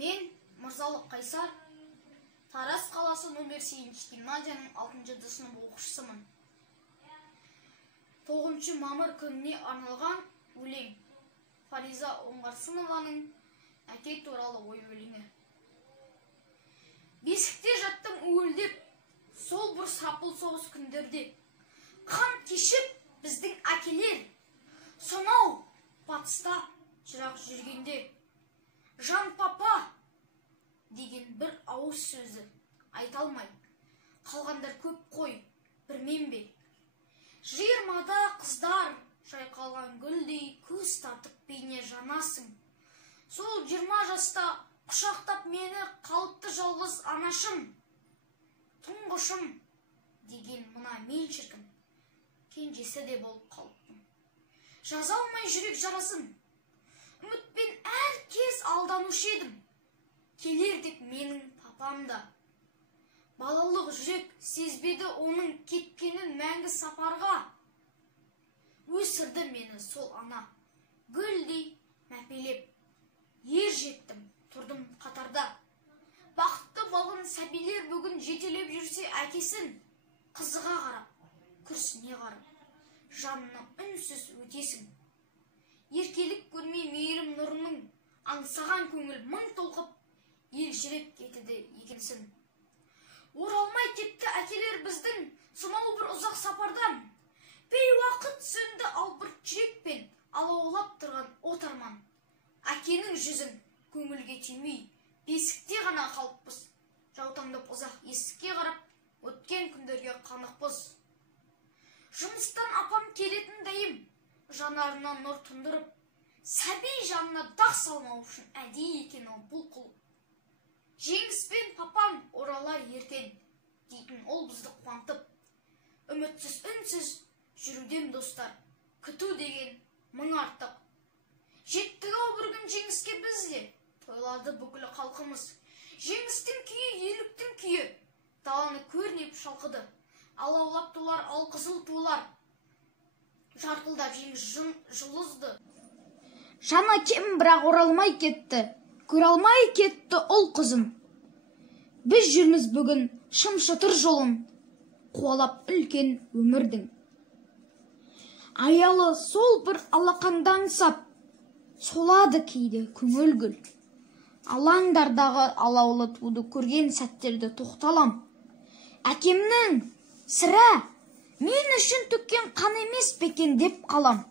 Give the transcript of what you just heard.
Мен Мырзалық Қайсар, Тараз қаласы номер 8 гимназияның 6 сынып оқушысымын. 9 мамыр күніне арналған өлең Фариза Оңғарсынованың әке туралы ой өлеңі. Бесікте жаттым уілдеп, сол бір сапыл соғыс күндерде. Қан кешіп біздің әкелер, сонау батыста жырақ жүргенде. Жан папа деген бір ауыз сөзі айталмай, қалғандар көп қой, бірмен бе. Жиырмада қыздар шайқалған гүлдей көз тартып бейне жанасың. Сол 20 жаста құшақтап мені қалыпты жалғыз анашым. Тұңғышым деген мына мен шіркін, кенжесі де болып қалыппын. Жаза алмай жүрек жарасын, үмітпен әр кез алданушы едім. Келер деп менің папам да. Балалық жүрек сезбеді оның кеткенін мәңгі сапарға. Өсірді мені сол ана, гүлдей мәпелеп. Ер жеттім, тұрдым қатарда. Бақытты балғын сәбилер бүгін жетелеп жүрсе әкесін, қызыға қарап, күрсіне қарап, жанына үнсіз өтесің. Еркелік көрмей мейірім нұрының, аңсаған көңіл мың толқып, елжіреп кетеді екенсің. Оралмай кетті әкелер біздің, сонау бір ұзақ сапардан. Бейуақыт сөнді албырт жүрекпен, алаулап тұрған от арман. Әкенің жүзін көңілге түймей, бесікте ғана қалыппыз. Жаутаңдап ұзақ есікке қарап, өткен күндерге қанықпыз. Жұмыстан апам келетін дайым, жанарынан нұр тұндырып, сәби жанына дақ салмау үшін әдейі екен ол бұл құл. Жеңіспен папам оралар ертең, дейтін ол бізді қуантып. Үмітсіз үнсіз жүруден достар, күту деген мың артық. Жеттік-ау бір күн жеңіске бізде, тойлады бүкіл халқымыз. Жеңістің күйі, ерліктің күйі, даланы көрнеп шалқыды. Алаулап тулар, алқызыл тулар, жарқылдап жеңіс жұлызды. Жан әкем бірақ оралмай кетті, көре алмай кетті ұл қызын. Біз жүрміз бүгін шым-шытыр жолын, қуалап үлкен өмірдің. Аялы сол бір алақандан сап, солады кейде көңіл гүл. Алаңдардағы алаулы туды көрген сәттерді тоқталам. Әкемнің сірә мен үшін төккен қан емес пе екен деп қалам.